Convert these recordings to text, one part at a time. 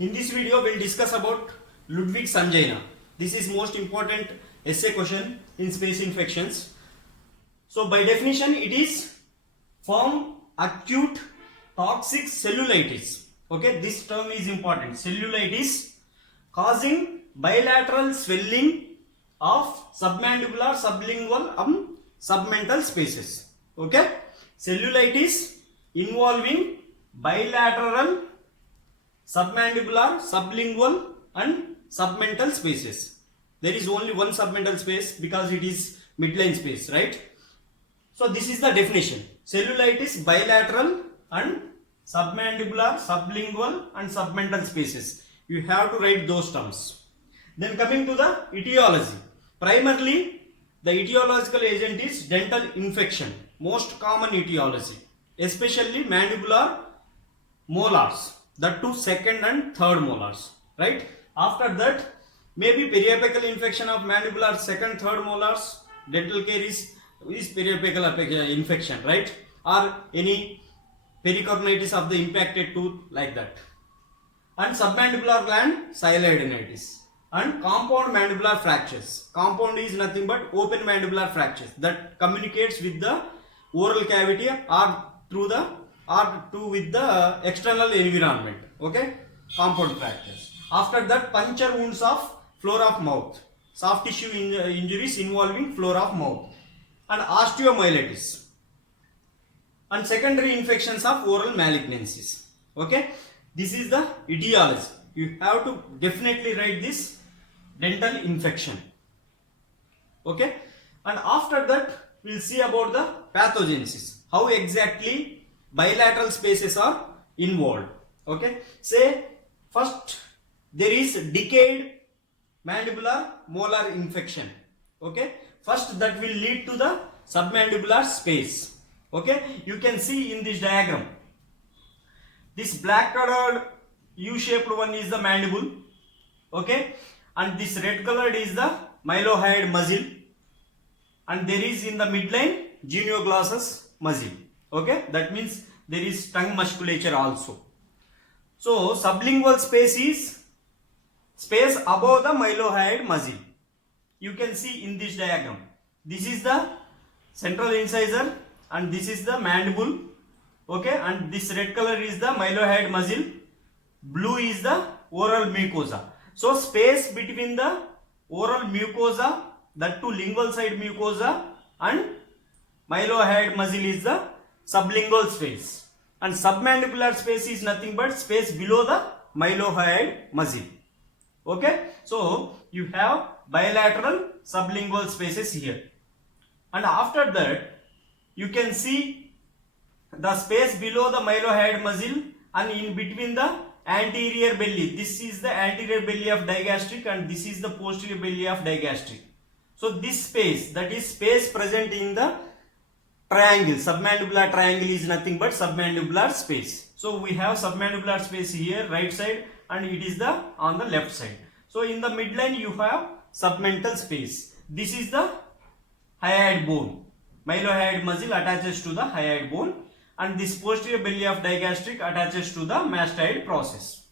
In this video, we'll discuss about Ludwigs angina. This is most important essay question in space infections. So, by definition, it is from acute toxic cellulitis. Okay, this term is important. Cellulitis causing bilateral swelling of submandibular, sublingual, and submental spaces. Okay, cellulitis involving bilateral, submandibular, sublingual and submental spaces. There is only one submental space because it is midline space, right? So this is the definition. Cellulitis bilateral and submandibular, sublingual and submental spaces. You have to write those terms. Then coming to the etiology. Primarily the etiological agent is dental infection. Most common etiology. Especially mandibular molars. That too second and third molars. Right? After that maybe periapical infection of mandibular second, third molars. Dental caries is periapical infection, right? Or any pericornitis of the impacted tooth, like that. And submandibular gland xyloidinitis and compound mandibular fractures. Compound is nothing but open mandibular fractures that communicates with the oral cavity or with the external environment. Okay, compound fractures. After that, puncture wounds of floor of mouth, soft tissue injuries involving floor of mouth, and osteomyelitis, and secondary infections of oral malignancies. Okay, this is the etiology. You have to definitely write this dental infection. Okay, and after that we will see about the pathogenesis, how exactly bilateral spaces are involved. Okay, say first there is decayed mandibular molar infection. Okay, first that will lead to the submandibular space. Okay, you can see in this diagram, this black colored U-shaped one is the mandible. Okay, and this red colored is the mylohyoid muscle, and there is in the midline genioglossus muscle. Okay, that means there is tongue musculature also. So sublingual space is space above the mylohyoid muscle. You can see in this diagram, this is the central incisor and this is the mandible. Okay, and this red color is the mylohyoid muscle, blue is the oral mucosa. So space between the oral mucosa, that to lingual side mucosa, and mylohyoid muscle is the sublingual space, and submandibular space is nothing but space below the mylohyoid muscle. Okay, so you have bilateral sublingual spaces here, and after that you can see the space below the mylohyoid muscle and in between the anterior belly. This is the anterior belly of digastric and this is the posterior belly of digastric. So this space, that is space present in the triangle, submandibular triangle, is nothing but submandibular space. So we have submandibular space here, right side, and it is the on the left side. So in the midline you have submental space. This is the hyoid bone. Mylohyoid muscle attaches to the hyoid bone, and this posterior belly of digastric attaches to the mastoid process.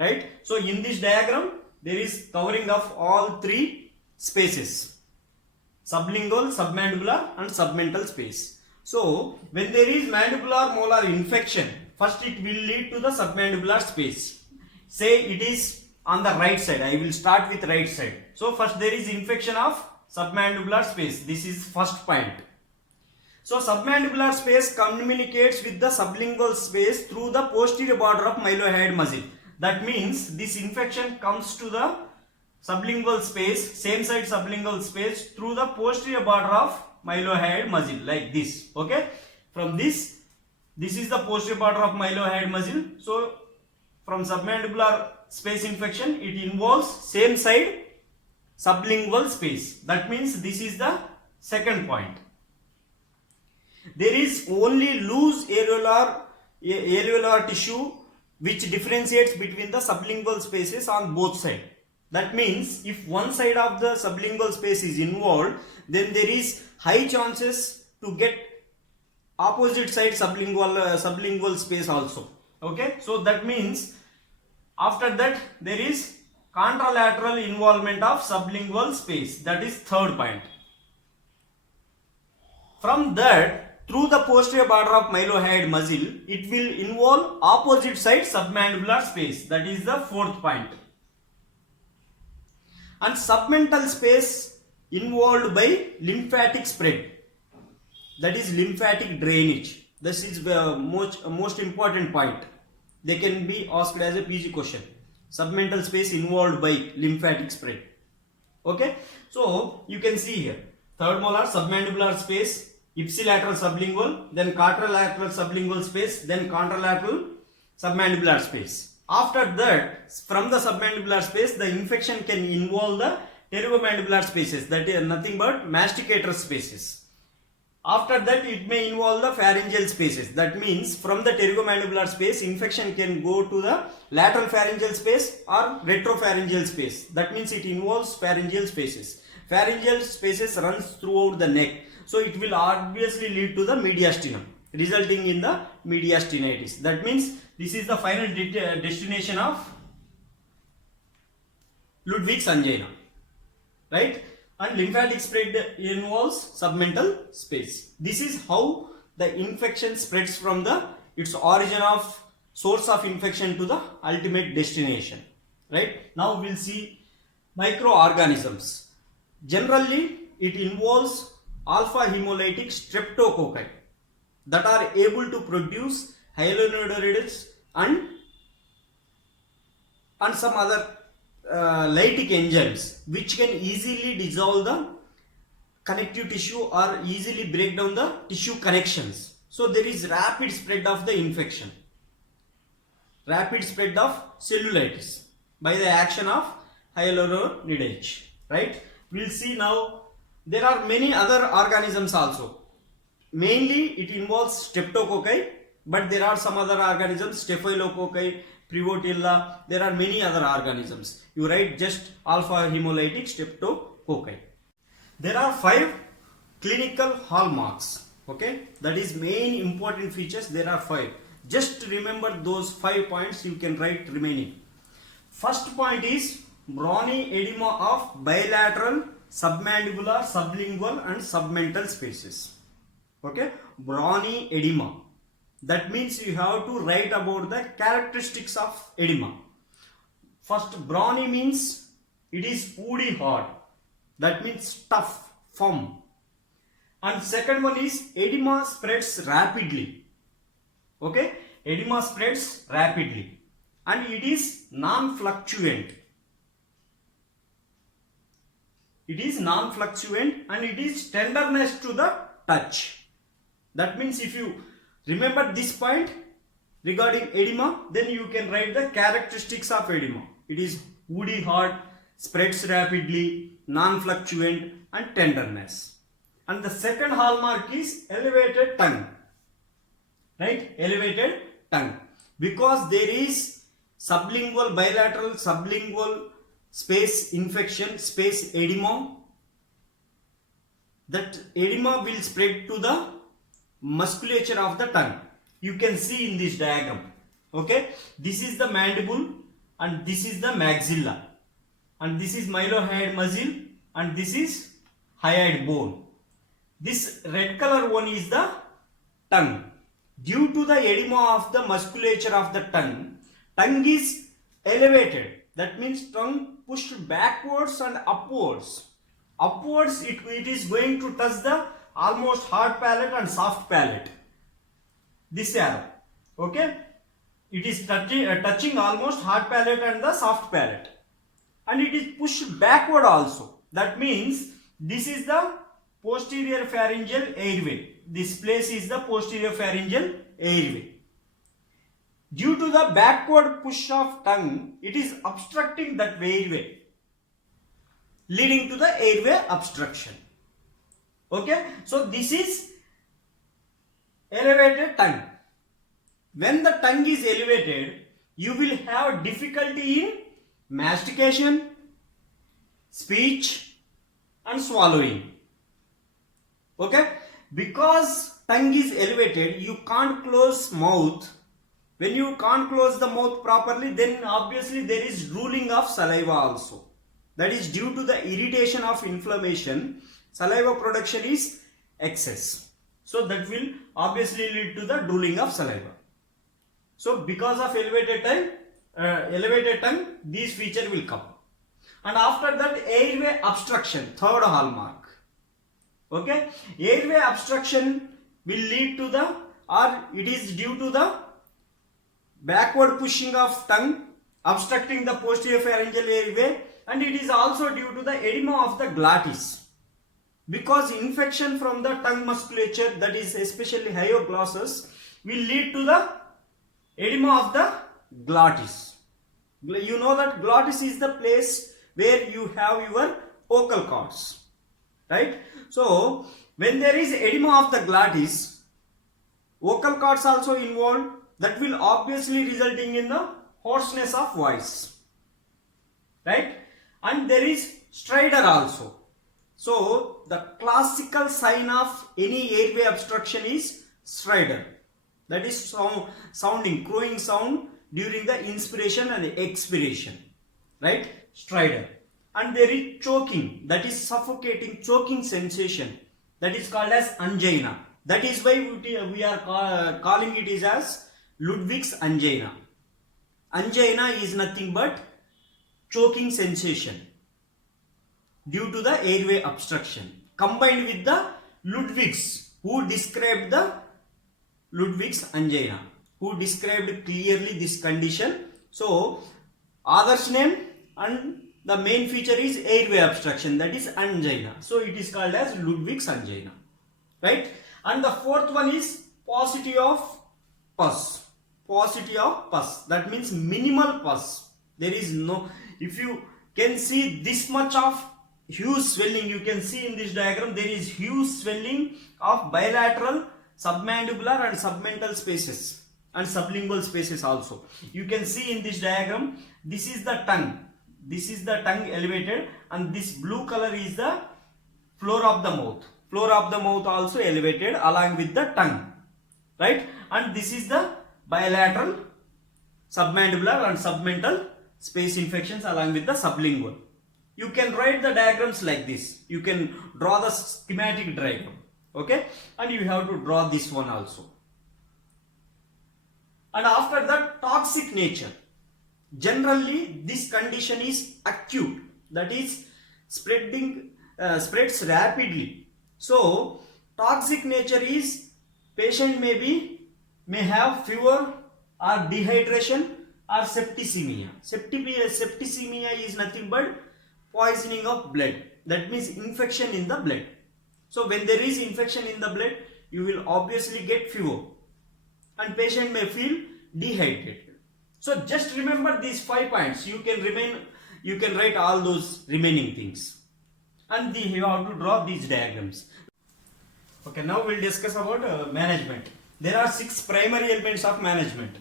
Right? So in this diagram there is covering of all three spaces: sublingual, submandibular and submental space. So when there is mandibular molar infection, first it will lead to the submandibular space. Say it is on the right side. I will start with right side. So first there is infection of submandibular space. This is first point. So submandibular space communicates with the sublingual space through the posterior border of mylohyoid muscle. That means this infection comes to the sublingual space, same side sublingual space, through the posterior border of mylohyoid muscle, like this. Okay, from this is the posterior border of mylohyoid muscle. So from submandibular space infection, it involves same side sublingual space. That means this is the second point. There is only loose areolar tissue which differentiates between the sublingual spaces on both sides. That means if one side of the sublingual space is involved, then there is high chances to get opposite side sublingual space also. Okay, so that means After that there is contralateral involvement of sublingual space, that is third point. From that, through the posterior border of mylohyoid muscle, it will involve opposite side submandibular space, that is the fourth point. And submental space involved by lymphatic spread, that is lymphatic drainage. This is the most important point. They can be asked as a PG question. Submental space involved by lymphatic spread. Okay, so you can see here third molar submandibular space, ipsilateral sublingual, then contralateral sublingual space, then contralateral submandibular space. After that, from the submandibular space, the infection can involve the pterygomandibular spaces, that is nothing but masticator spaces. After that, it may involve the pharyngeal spaces. That means from the pterygomandibular space, infection can go to the lateral pharyngeal space or retropharyngeal space. That means it involves pharyngeal spaces. Pharyngeal spaces runs throughout the neck. So it will obviously lead to the mediastinum, resulting in the mediastinitis. That means this is the final destination of Ludwigs angina, right? And lymphatic spread involves submental space. This is how the infection spreads from the its origin of source of infection to the ultimate destination, right? Now we'll see microorganisms. Generally, it involves alpha hemolytic streptococci that are able to produce hyaluronidase and some other lytic enzymes which can easily dissolve the connective tissue or easily break down the tissue connections. So there is rapid spread of the infection, rapid spread of cellulitis by the action of hyaluronidase, right? We'll see now there are many other organisms also. Mainly it involves streptococci, but there are some other organisms, staphylococci, Prevotella, there are many other organisms. You write just alpha hemolytic streptococci. There are 5 clinical hallmarks. Okay, that is main important features. There are 5. Just remember those 5 points. You can write remaining. First point is brawny edema of bilateral, submandibular, sublingual and submental spaces. Okay, brawny edema. That means you have to write about the characteristics of edema. First, brawny means it is woody hard. That means tough, firm. And second one is edema spreads rapidly. Okay, edema spreads rapidly. And it is non-fluctuant. It is non-fluctuant and it is tenderness to the touch. That means if you remember this point regarding edema, then you can write the characteristics of edema. It is woody hard, spreads rapidly, non-fluctuant and tenderness. And the second hallmark is elevated tongue, right? Elevated tongue, because there is sublingual, bilateral, sublingual space infection, space edema. That edema will spread to the musculature of the tongue. You can see in this diagram. Okay, this is the mandible and this is the maxilla, and this is mylohyoid muscle and this is hyoid bone. This red color one is the tongue. Due to the edema of the musculature of the tongue is elevated. That means tongue pushed backwards and upwards. Upwards it is going to touch the almost hard palate and soft palate. This arrow. Okay, it is touching almost hard palate and the soft palate, and it is pushed backward also. That means this is the posterior pharyngeal airway. This place is the posterior pharyngeal airway. Due to the backward push of tongue, it is obstructing that airway, leading to the airway obstruction. Okay, so this is elevated tongue. When the tongue is elevated, you will have difficulty in mastication, speech and swallowing. Okay, because tongue is elevated, you can't close mouth When you can't close the mouth properly, then obviously there is drooling of saliva also. That is due to the irritation of inflammation, saliva production is excess. So that will obviously lead to the drooling of saliva. So because of elevated tongue, this feature will come. And after that, airway obstruction, third hallmark. Okay, airway obstruction will lead to the, or it is due to the backward pushing of tongue, obstructing the posterior pharyngeal airway, and it is also due to the edema of the glottis. Because infection from the tongue musculature, that is especially hyoglossus, will lead to the edema of the glottis. You know that glottis is the place where you have your vocal cords, right? So when there is edema of the glottis, vocal cords also involved, that will obviously resulting in the hoarseness of voice, right? And there is stridor also. So the classical sign of any airway obstruction is stridor. That is sounding, crowing sound during the inspiration and expiration, right? Stridor. And there is choking, that is suffocating, choking sensation, that is called as angina. That is why we are calling it as Ludwigs angina. Angina is nothing but choking sensation due to the airway obstruction, combined with the Ludwigs, who described the Ludwigs angina, who described clearly this condition. So author's name and the main feature is airway obstruction, that is angina. So it is called as Ludwig's angina, right? And the fourth one is paucity of pus. Paucity of pus, that means minimal pus. There is no, if you can see this much of huge swelling, you can see in this diagram there is huge swelling of bilateral, submandibular and submental spaces and sublingual spaces also. You can see in this diagram, this is the tongue. This is the tongue elevated, and this blue color is the floor of the mouth. Floor of the mouth also elevated along with the tongue, right? And this is the bilateral, submandibular and submental space infections along with the sublingual. You can write the diagrams like this. You can draw the schematic diagram, okay? And you have to draw this one also. And after that, toxic nature. Generally, this condition is acute, that is spreads rapidly. So, toxic nature is patient may have fever or dehydration or septicemia. Septicemia is nothing but poisoning of blood. That means infection in the blood. So, when there is infection in the blood, you will obviously get fever, and patient may feel dehydrated. So just remember these 5 points. You can write all those remaining things, and you have to draw these diagrams. Okay, now we'll discuss about management. There are 6 primary elements of management.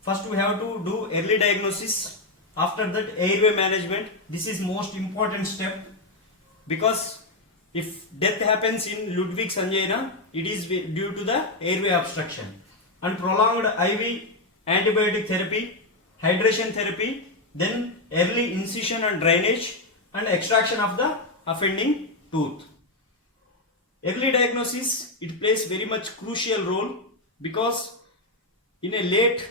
First, we have to do early diagnosis. After that, airway management. This is most important step, because if death happens in Ludwig's angina, it is due to the airway obstruction. And prolonged IV antibiotic therapy, hydration therapy, then early incision and drainage, and extraction of the offending tooth. Early diagnosis, it plays very much crucial role, because in a late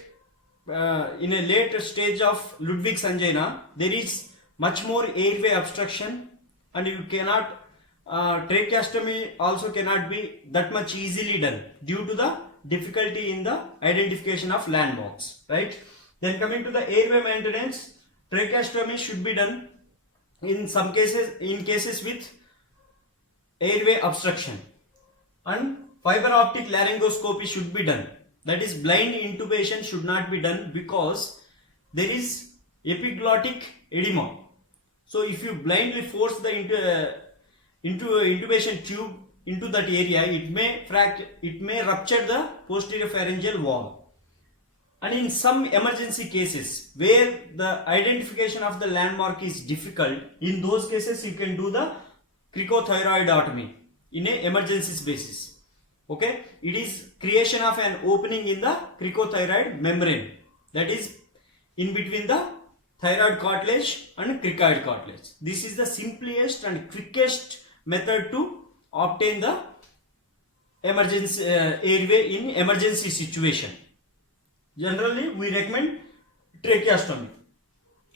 stage of Ludwig's angina, there is much more airway obstruction, and you cannot tracheostomy also cannot be that much easily done due to the difficulty in the identification of landmarks, right? Then coming to the airway maintenance, tracheostomy should be done in some cases, in cases with airway obstruction, and fiber optic laryngoscopy should be done. That is, blind intubation should not be done, because there is epiglottic edema. So if you blindly force the intubation tube into that area, it may rupture the posterior pharyngeal wall. And in some emergency cases where the identification of the landmark is difficult, in those cases you can do the cricothyroidotomy in a emergency basis. Okay, it is creation of an opening in the cricothyroid membrane, that is in between the thyroid cartilage and cricoid cartilage. This is the simplest and quickest method to obtain the emergency airway in emergency situation. Generally, we recommend tracheostomy.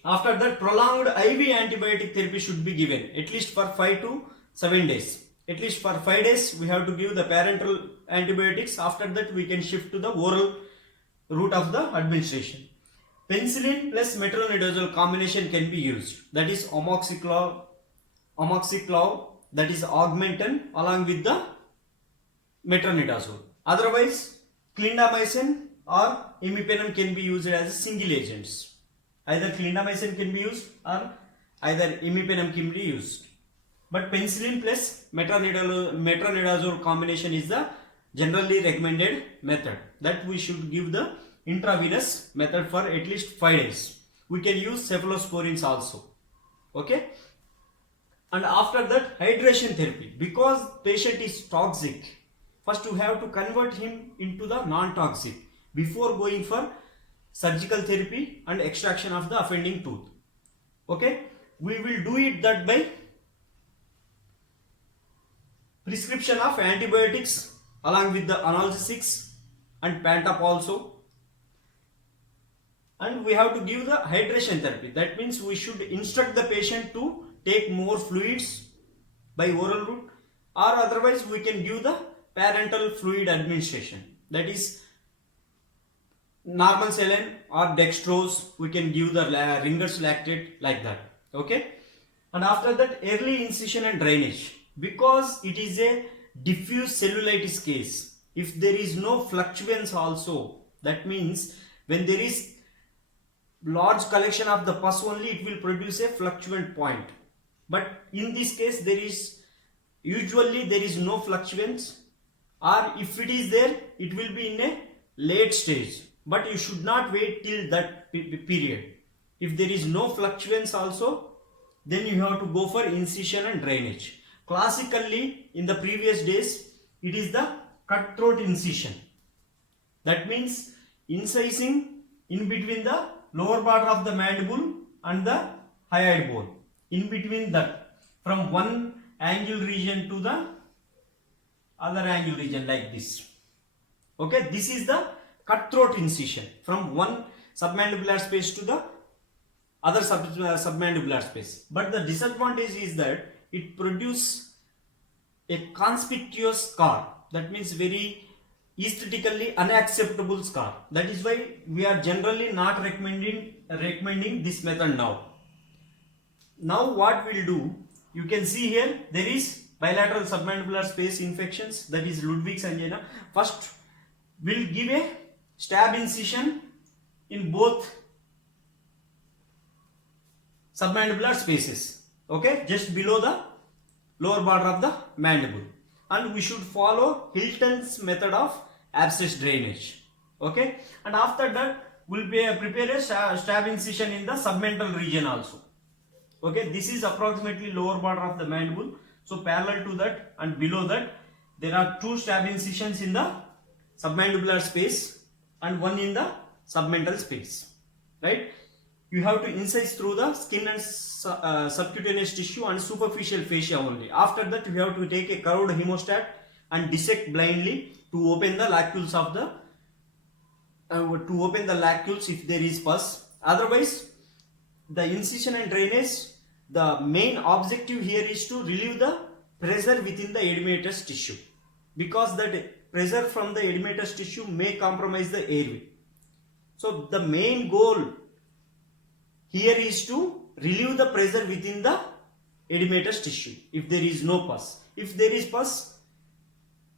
After that, prolonged IV antibiotic therapy should be given at least for 5 to 7 days. At least for 5 days, we have to give the parenteral antibiotics. After that, we can shift to the oral route of the administration. Penicillin plus metronidazole combination can be used. That is amoxiclav, that is augmentin along with the metronidazole. Otherwise, clindamycin or imipenem can be used as single agents. Either clindamycin can be used or either imipenem can be used. But penicillin plus metronidazole combination is the generally recommended method, that we should give the intravenous method for at least 5 days. We can use cephalosporins also. Okay. And after that, hydration therapy. Because patient is toxic, first you have to convert him into the non-toxic before going for surgical therapy and extraction of the offending tooth. Okay, we will do it that by prescription of antibiotics along with the analgesics and Pantop also. And we have to give the hydration therapy. That means we should instruct the patient to take more fluids by oral route, or otherwise we can give the parenteral fluid administration. That is normal saline or dextrose. We can give the Ringer's lactate like that. Okay. And after that, early incision and drainage. Because it is a diffuse cellulitis case, if there is no fluctuance also, that means when there is large collection of the pus only, it will produce a fluctuant point. But in this case, there is no fluctuance, or if it is there, it will be in a late stage. But you should not wait till that period. If there is no fluctuance also, then you have to go for incision and drainage. Classically, in the previous days, it is the cutthroat incision. That means incising in between the lower part of the mandible and the hyoid bone. In between that, from one angle region to the other angle region like this. Okay, this is the cutthroat incision from one submandibular space to the other submandibular space. But the disadvantage is that it produces a conspicuous scar. That means very aesthetically unacceptable scar. That is why we are generally not recommending this method now. Now what we'll do, you can see here there is bilateral submandibular space infections, that is Ludwigs angina. First we'll give a stab incision in both submandibular spaces. Okay, just below the lower border of the mandible, and we should follow Hilton's method of abscess drainage. Okay, and after that we'll prepare a stab incision in the submental region also. Okay, this is approximately lower border of the mandible, so parallel to that and below that there are two stab incisions in the submandibular space and one in the submental space, right? You have to incise through the skin and subcutaneous tissue and superficial fascia only. After that, you have to take a curved hemostat and dissect blindly to open the lacules of the if there is pus. Otherwise, the incision and drainage, the main objective here is to relieve the pressure within the edematous tissue, because that pressure from the edematous tissue may compromise the airway. So the main goal here is to relieve the pressure within the edematous tissue if there is no pus. If there is pus,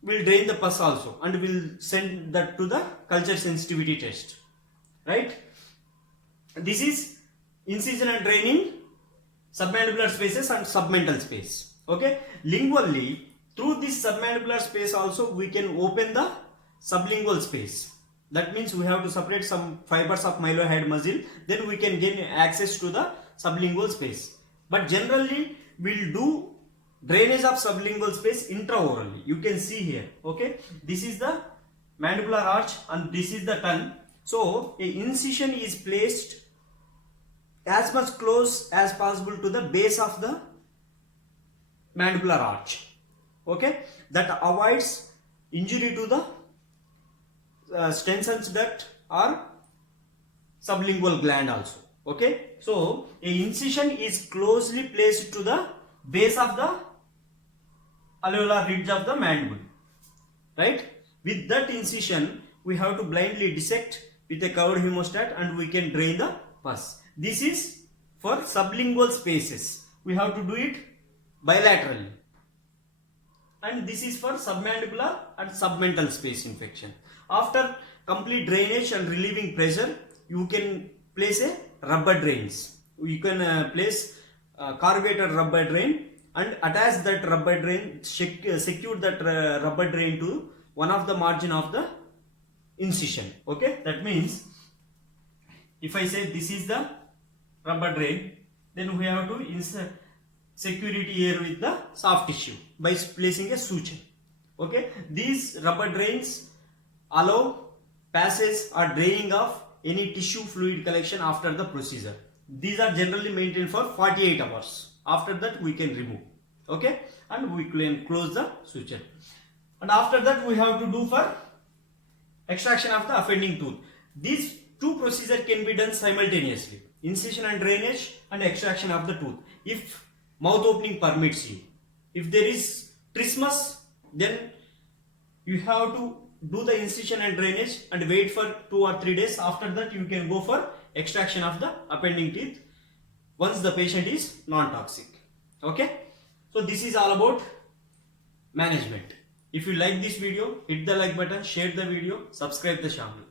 we'll drain the pus also and we'll send that to the culture sensitivity test, right? This is incision and draining submandibular spaces and submental space. Okay, lingually through this submandibular space also we can open the sublingual space. That means we have to separate some fibers of mylohyoid muscle, then we can gain access to the sublingual space. But generally we'll do drainage of sublingual space intraorally. You can see here. Okay, this is the mandibular arch and this is the tongue. So a incision is placed as much close as possible to the base of the mandibular arch. Okay, that avoids injury to the Stenson's duct or sublingual gland also. Okay, so a incision is closely placed to the base of the alveolar ridge of the mandible, right? With that incision we have to blindly dissect with a covered hemostat and we can drain the pus. This is for sublingual spaces. We have to do it bilaterally. And this is for submandibular and submental space infection. After complete drainage and relieving pressure, you can place a rubber drains. You can place corrugated rubber drain and attach that rubber drain, secure that rubber drain to one of the margin of the incision. Okay, that means if I say this is the rubber drain, then we have to insert secure it here with the soft tissue by placing a suture. Okay, these rubber drains allow passage or draining of any tissue fluid collection after the procedure. These are generally maintained for 48 hours. After that we can remove. Okay, and we can close the suture. And after that we have to do for extraction of the offending tooth. These two procedures can be done simultaneously: incision and drainage and extraction of the tooth, if mouth opening permits you. If there is trismus, then you have to do the incision and drainage and wait for 2 or 3 days. After that you can go for extraction of the appending teeth once the patient is non-toxic. Okay, so this is all about management. If you like this video, hit the like button, share the video, subscribe the channel.